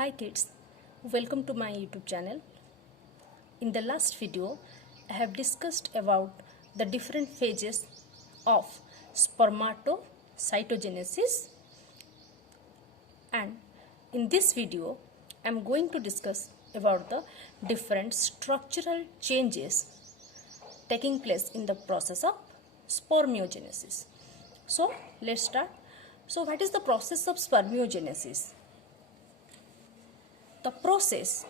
Hi kids, welcome to my YouTube channel. In the last video, I have discussed about the different phases of spermatocytogenesis, and in this video, I am going to discuss about the different structural changes taking place in the process of spermiogenesis. So let's start. So what is the process of spermiogenesis? The process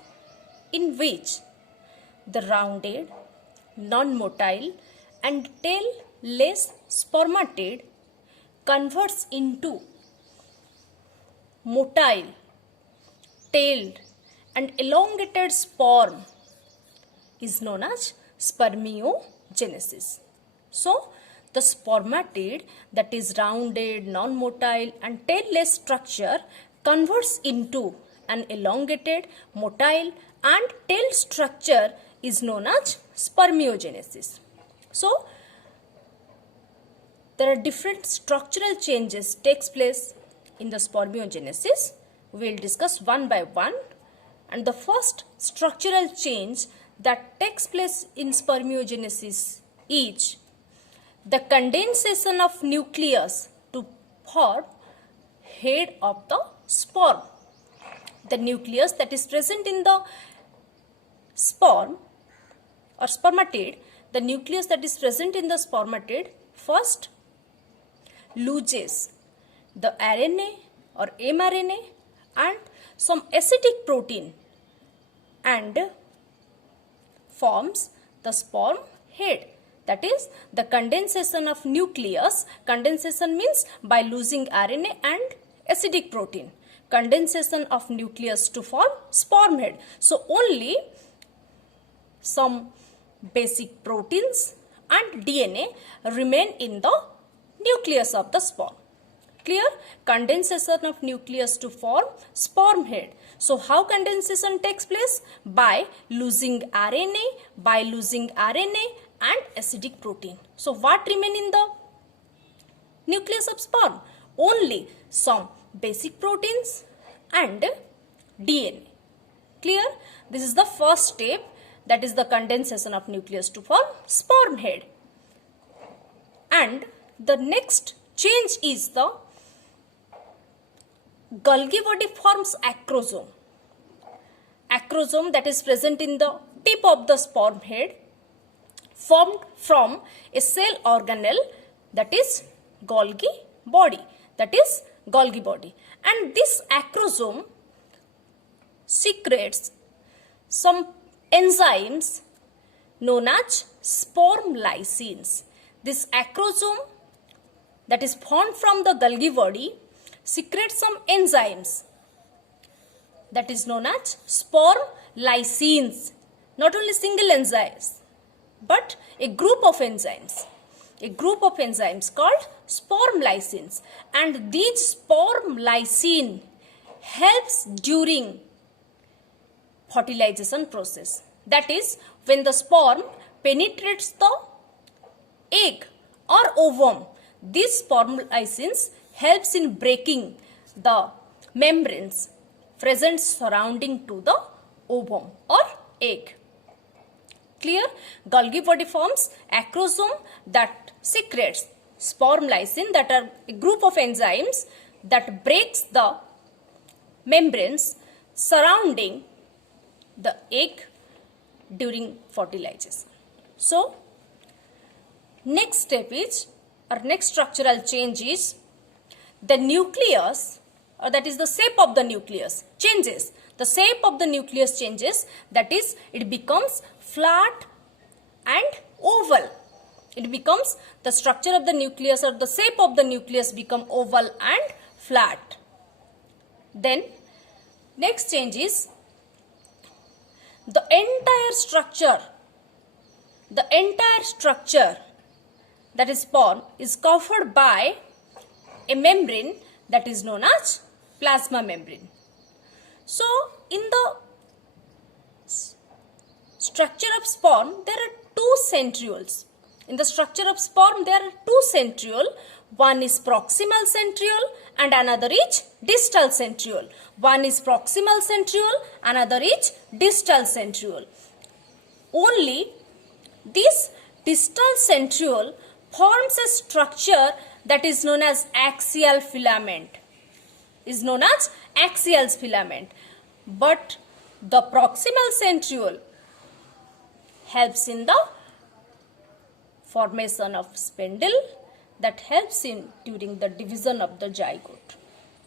in which the rounded, non-motile and tail-less spermatid converts into motile, tailed and elongated sperm is known as spermiogenesis. So, the spermatid, that is rounded, non-motile and tail-less structure, converts into an elongated, motile and tail structure is known as spermiogenesis. So, there are different structural changes takes place in the spermiogenesis. We will discuss one by one. And the first structural change that takes place in spermiogenesis is the condensation of nucleus to form head of the sperm. The nucleus that is present in the sperm or spermatid, the nucleus that is present in the spermatid first loses the RNA or mRNA and some acidic protein and forms the sperm head. That is the condensation of nucleus. Condensation means by losing RNA and acidic protein. Condensation of nucleus to form sperm head. So only some basic proteins and DNA remain in the nucleus of the sperm. Clear? Condensation of nucleus to form sperm head. So how condensation takes place? By losing RNA, and acidic protein. So what remain in the nucleus of sperm? Only some basic proteins and DNA. Clear? This is the first step, that is the condensation of nucleus to form sperm head. And the next change is the Golgi body forms acrosome. Acrosome that is present in the tip of the sperm head formed from a cell organelle, that is Golgi body. And this acrosome secretes some enzymes known as sperm lysines. This acrosome that is formed from the Golgi body secretes some enzymes that is known as sperm lysines. Not only single enzymes, but a group of enzymes called sperm lysines, and these sperm lysine helps during fertilization process. That is, when the sperm penetrates the egg or ovum, these sperm lysines helps in breaking the membranes present surrounding to the ovum or egg. Clear? Golgi body forms acrosome that secretes sperm lysine, that are a group of enzymes that breaks the membranes surrounding the egg during fertilization. So, next step is, or next structural change is, the nucleus, or that is the shape of the nucleus changes. The shape of the nucleus changes, that is, it becomes flat and oval. It becomes, the structure of the nucleus or the shape of the nucleus become oval and flat. Then next change is, the entire structure that is sperm is covered by a membrane that is known as plasma membrane. So in the structure of sperm there are two centrioles. In the structure of sperm there are two centrioles. One is proximal centriole and another is distal centriole. One is proximal centriole, another is distal centriole. Only this distal centriole forms a structure that is known as axial filament. But the proximal centriole helps in the formation of spindle that helps in during the division of the zygote.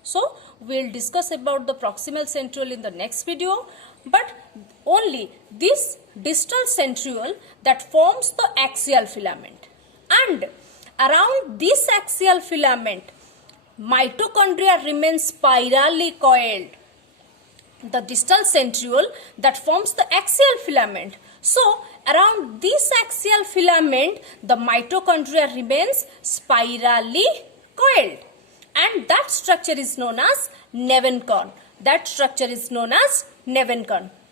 So we will discuss about the proximal centriole in the next video, but only this distal centriole that forms the axial filament, and around this axial filament mitochondria remains spirally coiled. The distal centriole that forms the axial filament. So around this axial filament the mitochondria remains spirally coiled, and that structure is known as Nevenkern.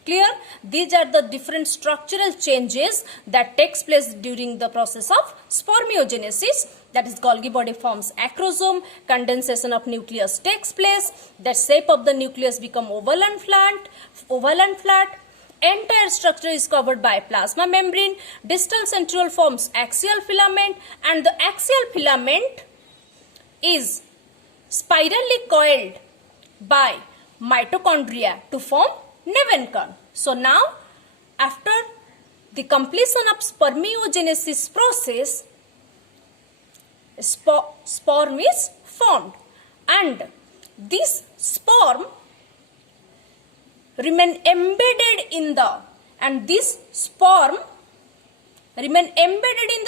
Clear? These are the different structural changes that takes place during the process of spermiogenesis. That is, Golgi body forms acrosome, condensation of nucleus takes place, the shape of the nucleus become oval and flat. Entire structure is covered by plasma membrane. Distal centriole forms axial filament, and the axial filament is spirally coiled by mitochondria to form Nevenkern. So now, after the completion of spermiogenesis process, sperm is formed, and this sperm remain embedded in the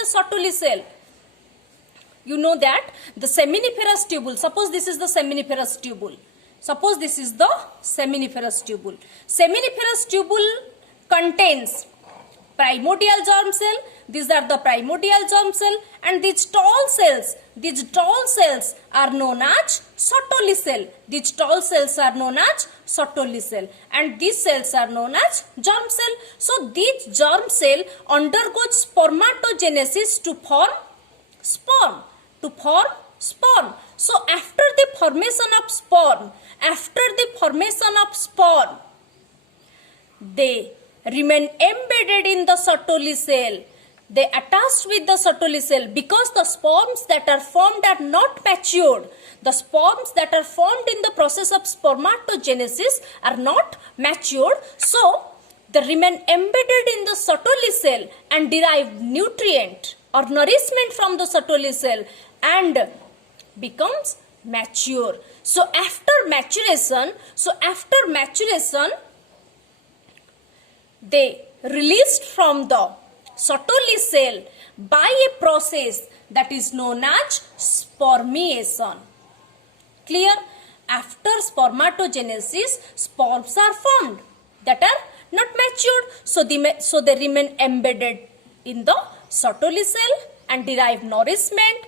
Sertoli cell. You know that the seminiferous tubule, suppose this is the seminiferous tubule. Seminiferous tubule contains primordial germ cell. These are the primordial germ cell, and these tall cells are known as Sertoli cell. And these cells are known as germ cell. So these germ cell undergoes spermatogenesis to form sperm. So after the formation of sperm, they remain embedded in the Sertoli cell. They attach with the Sertoli cell because the sperms that are formed are not matured. The sperms that are formed in the process of spermatogenesis are not matured. So they remain embedded in the Sertoli cell and derive nutrient or nourishment from the Sertoli cell and becomes mature. So after maturation, they released from the Sertoli cell by a process that is known as spermiation. Clear? After spermatogenesis, sperms are formed that are not matured, so they remain embedded in the Sertoli cell and derive nourishment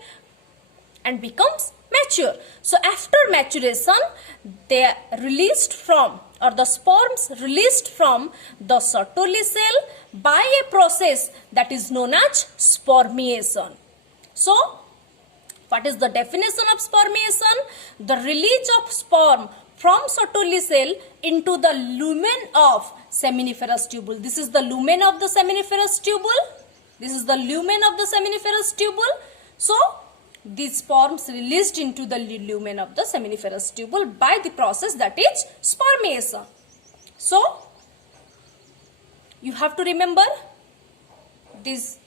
and becomes mature. So after maturation, they are released from, or the sperms released from the Sertoli cell by a process that is known as spermiation. So what is the definition of spermiation? The release of sperm from Sertoli cell into the lumen of seminiferous tubule. This is the lumen of the seminiferous tubule. So these sperms released into the lumen of the seminiferous tubule by the process that is spermiation. So you have to remember this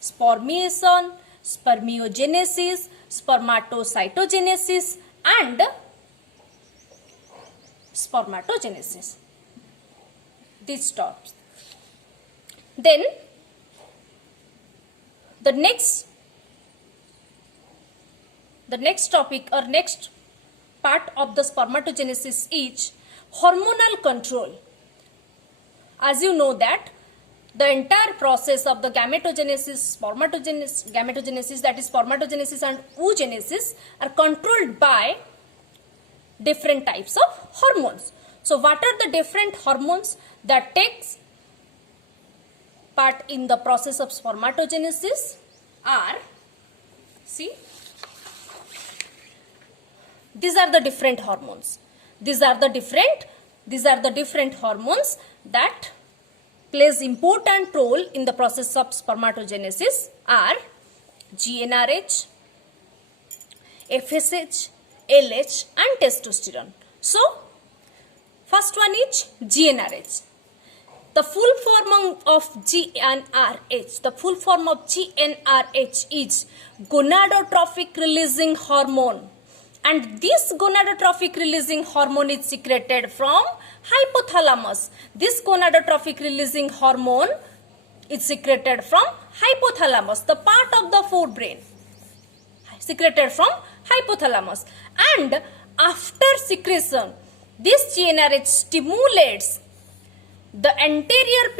spermiation, spermiogenesis, spermatocytogenesis and spermatogenesis. These terms. Then the next topic or next part of the spermatogenesis is hormonal control. As you know that the entire process of the gametogenesis, gametogenesis, that is spermatogenesis and oogenesis, are controlled by different types of hormones. So what are the different hormones that takes part in the process of spermatogenesis? Are, see, These are the different hormones. These are the different hormones that plays important role in the process of spermatogenesis are GnRH, FSH, LH and testosterone. So, first one is GnRH. The full form of GnRH, is gonadotrophic releasing hormone, and this gonadotrophic releasing hormone is secreted from hypothalamus. This gonadotrophic releasing hormone is secreted from hypothalamus, the part of the forebrain, secreted from hypothalamus. And after secretion, this GnRH stimulates the anterior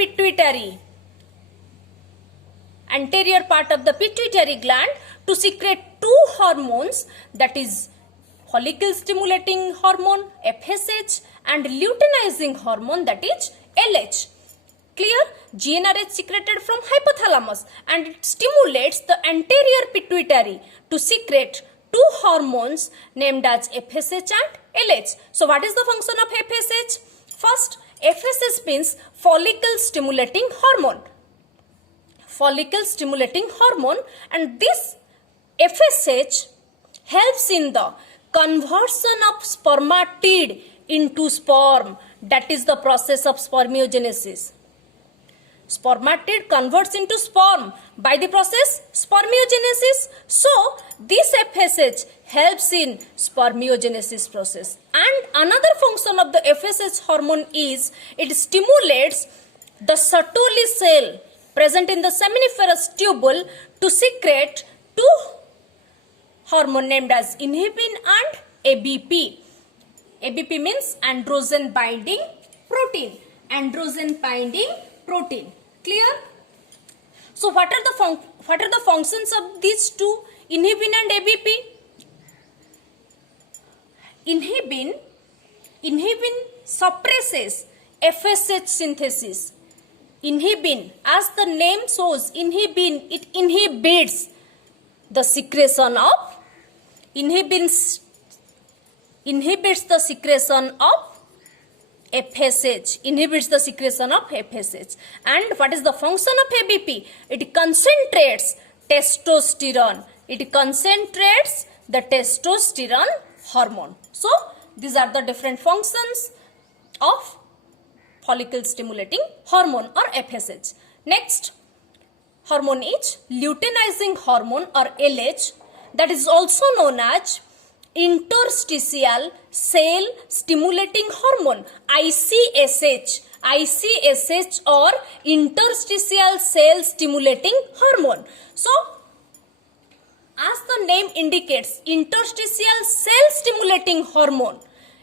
part of the pituitary gland to secrete two hormones, that is follicle stimulating hormone FSH and luteinizing hormone, that is LH. Clear? GnRH secreted from hypothalamus and it stimulates the anterior pituitary to secrete two hormones named as FSH and LH. So what is the function of FSH? First, FSH means follicle stimulating hormone. And this FSH helps in the conversion of spermatid into sperm. That is the process of spermiogenesis. Spermatid converts into sperm by the process spermiogenesis. So, this FSH helps in spermiogenesis process. And another function of the FSH hormone is it stimulates the Sertoli cell present in the seminiferous tubule to secrete two hormone named as inhibin and ABP. ABP means androgen binding protein. Clear? So what are the functions of these two, inhibin and ABP? Inhibin suppresses FSH synthesis. Inhibin, as the name shows, it inhibits the secretion of inhibits the secretion of FSH, And what is the function of ABP? It concentrates testosterone. It concentrates the testosterone hormone. So, these are the different functions of follicle stimulating hormone or FSH. Next hormone is luteinizing hormone or LH, that is also known as interstitial cell stimulating hormone, ICSH or interstitial cell stimulating hormone. So, as the name indicates, interstitial cell stimulating hormone,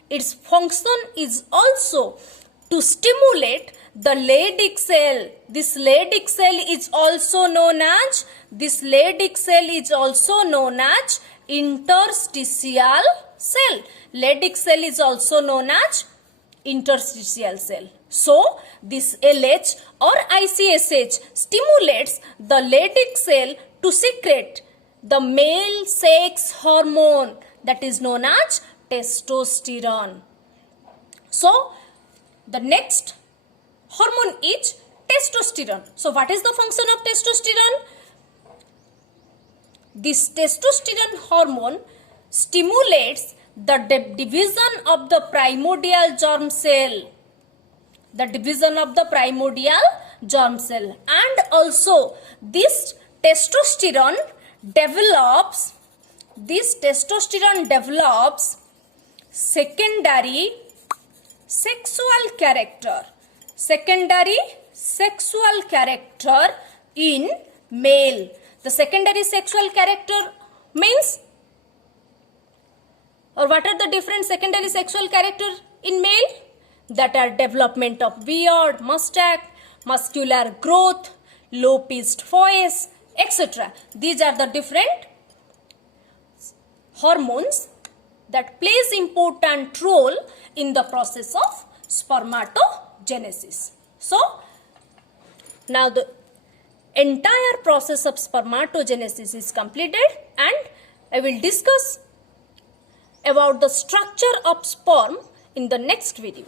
its function is also to stimulate the Leydig cell. This Leydig cell is also known as interstitial cell. Leydig cell is also known as interstitial cell. So, this LH or ICSH stimulates the Leydig cell to secrete the male sex hormone, that is known as testosterone. So, the next hormone is testosterone. So, what is the function of testosterone? This testosterone hormone stimulates the division of the primordial germ cell. And also this testosterone develops secondary sexual character in male. The secondary sexual character means, or what are the different secondary sexual character in male? That are development of beard, mustache, muscular growth, low-pitched voice, etc. These are the different hormones that plays important role in the process of spermatogenesis. So, now the entire process of spermatogenesis is completed and I will discuss about the structure of sperm in the next video.